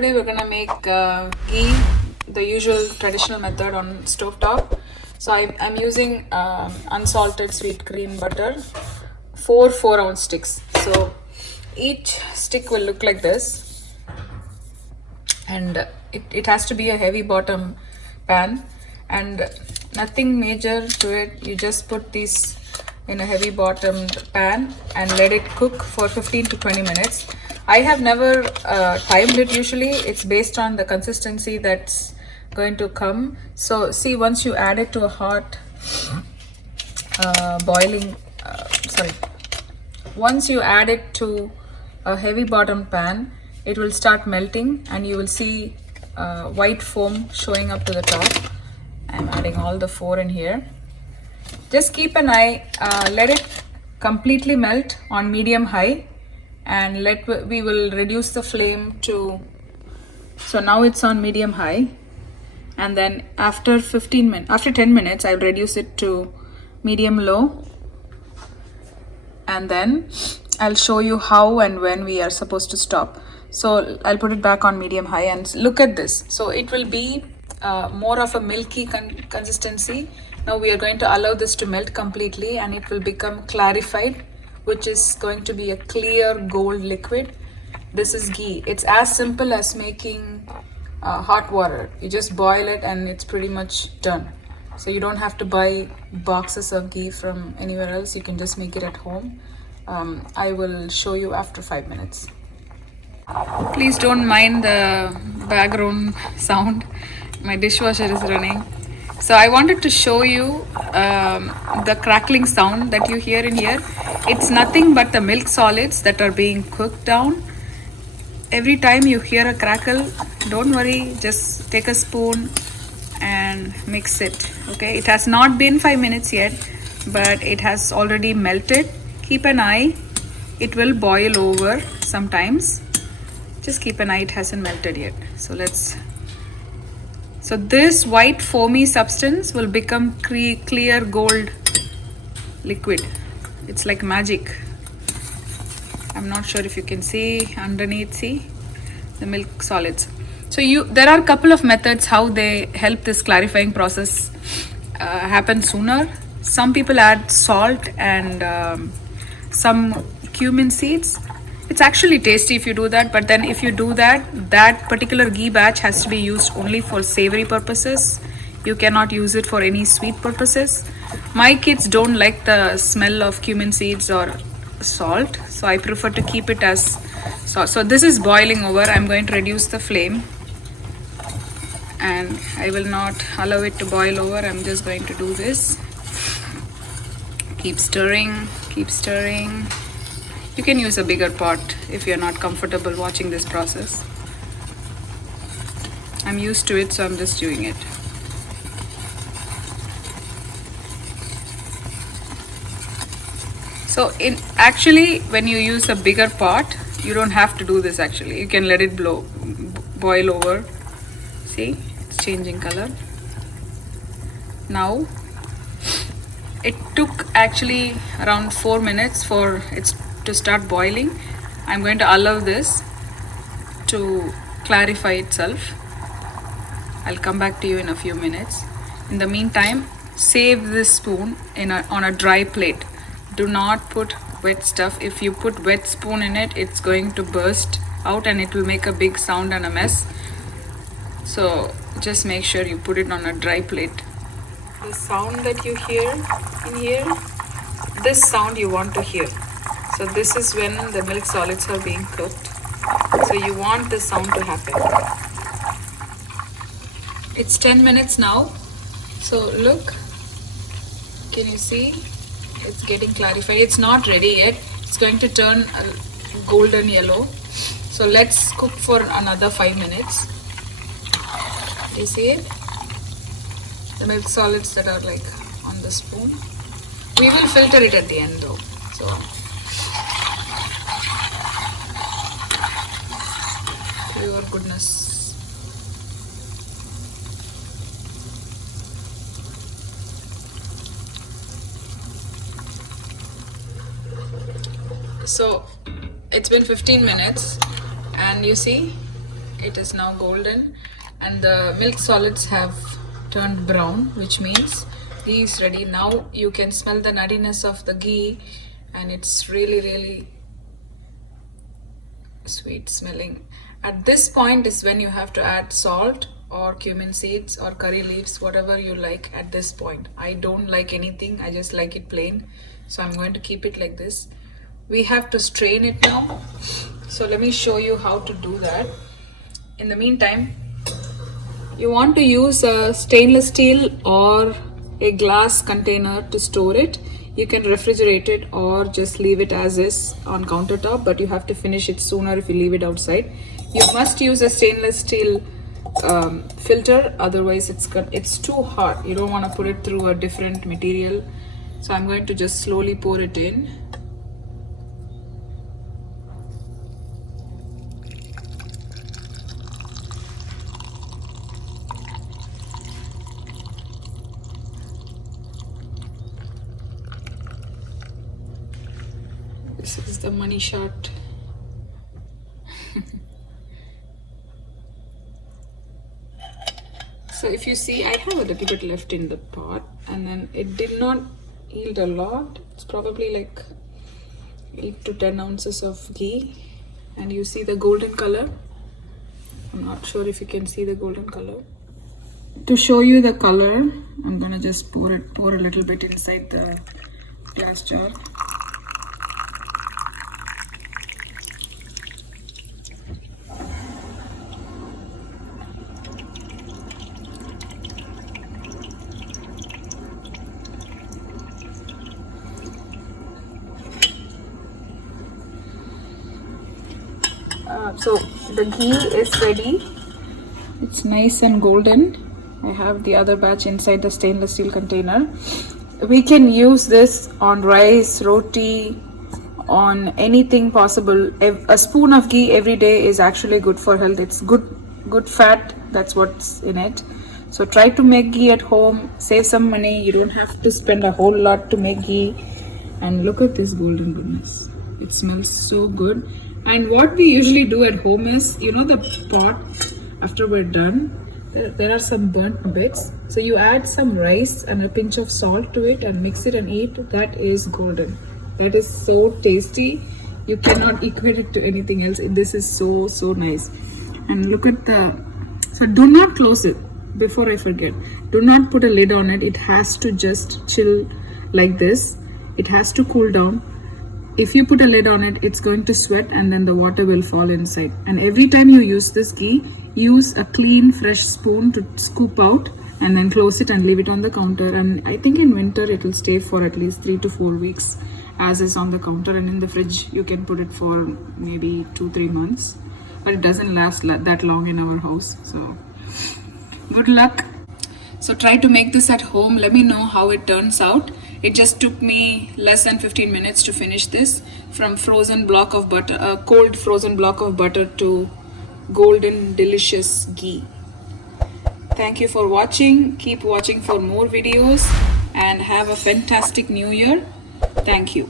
today we're gonna make ghee, the usual traditional method on stovetop. So I'm using unsalted sweet cream butter, 4 4-ounce sticks. So each stick will look like this, and it has to be a heavy bottom pan and nothing major to it. You just put these in a heavy bottomed pan and let it cook for 15 to 20 minutes. I have never timed it. Usually it's based on the consistency that's going to come. So see, once you add it to a hot once you add it to a heavy bottomed pan, it will start melting and you will see white foam showing up to the top. I'm adding all the 4 in here. Just keep an eye, let it completely melt on medium high, and we will reduce the flame to, so now it's on medium high, and then after 10 minutes I'll reduce it to medium low, and then I'll show you how and when we are supposed to stop. So I'll put it back on medium high and look at this. So it will be more of a milky consistency. Now we are going to allow this to melt completely and it will become clarified, which is going to be a clear gold liquid. This is ghee. It's as simple as making hot water. You just boil it and it's pretty much done. So you don't have to buy boxes of ghee from anywhere else. You can just make it at home. I will show you after 5 minutes. Please don't mind the background sound. My dishwasher is running. So I wanted to show you the crackling sound that you hear in here. It's nothing but the milk solids that are being cooked down. Every time you hear a crackle, don't worry, just take a spoon and mix it. Okay, it has not been 5 minutes yet, but it has already melted. Keep an eye, it will boil over sometimes. Just keep an eye, it hasn't melted yet. So this white foamy substance will become clear gold liquid. It's like magic. I'm not sure if you can see underneath, see the milk solids. So there are a couple of methods how they help this clarifying process happen sooner. Some people add salt and some cumin seeds. It's actually tasty if you do that, but then if you do that, that particular ghee batch has to be used only for savory purposes. You cannot use it for any sweet purposes. My kids don't like the smell of cumin seeds or salt, so I prefer to keep it as salt. So this is boiling over. I'm going to reduce the flame and I will not allow it to boil over. I'm just going to do this. Keep stirring, keep stirring. You can use a bigger pot if you're not comfortable watching this process. I'm used to it, so I'm just doing it. So actually, when you use a bigger pot, you don't have to do this actually. You can let it boil over. See, it's changing color. Now, it took actually around 4 minutes for it to start boiling. I'm going to allow this to clarify itself. I'll come back to you in a few minutes. In the meantime, save this spoon on a dry plate. Do not put wet stuff. If you put wet spoon in it, it's going to burst out and it will make a big sound and a mess. So just make sure you put it on a dry plate. The sound that you hear in here, this sound you want to hear. So this is when the milk solids are being cooked. So you want this sound to happen. It's 10 minutes now. So look, can you see? It's getting clarified. It's not ready yet. It's going to turn golden yellow. So let's cook for another 5 minutes. Do you see it? The milk solids that are like on the spoon. We will filter it at the end though. So pure goodness. So it's been 15 minutes and you see it is now golden and the milk solids have turned brown, which means ghee is ready. Now you can smell the nuttiness of the ghee, and it's really sweet smelling. At this point is when you have to add salt or cumin seeds or curry leaves, whatever you like at this point. I don't like anything, I just like it plain, so I'm going to keep it like this. We have to strain it now, so let me show you how to do that. In the meantime, you want to use a stainless steel or a glass container to store it. You can refrigerate it or just leave it as is on countertop, but you have to finish it sooner if you leave it outside. You must use a stainless steel filter, otherwise it's too hot. You don't want to put it through a different material. So I'm going to just slowly pour it in. This is the money shot. So if you see, I have a little bit left in the pot, and then it did not yield a lot. It's probably like 8 to 10 ounces of ghee, and you see the golden color. I'm not sure if you can see the golden color. To show you the color, I'm gonna just pour a little bit inside the glass jar. So the ghee is ready. It's nice and golden. I have the other batch inside the stainless steel container. We can use this on rice, roti, on anything possible. A spoon of ghee every day is actually good for health. It's good fat. That's what's in it. So try to make ghee at home. Save some money. You don't have to spend a whole lot to make ghee. And look at this golden goodness. It smells so good. And what we usually do at home is, you know, the pot after we're done, there are some burnt bits, so you add some rice and a pinch of salt to it and mix it and eat. That is golden. That is so tasty. You cannot equate it to anything else. This is so nice. And look at so do not close it. Before I forget, do not put a lid on it. It has to just chill like this. It has to cool down. If you put a lid on it, it's going to sweat and then the water will fall inside. And every time you use this ghee, use a clean fresh spoon to scoop out and then close it and leave it on the counter. And I think in winter it will stay for at least 3 to 4 weeks as is on the counter, and in the fridge you can put it for maybe 2-3 months, but it doesn't last that long in our house. So good luck. So try to make this at home. Let me know how it turns out. It just took me less than 15 minutes to finish this, from frozen block of butter, a cold frozen block of butter, to golden delicious ghee. Thank you for watching. Keep watching for more videos and have a fantastic new year. Thank you.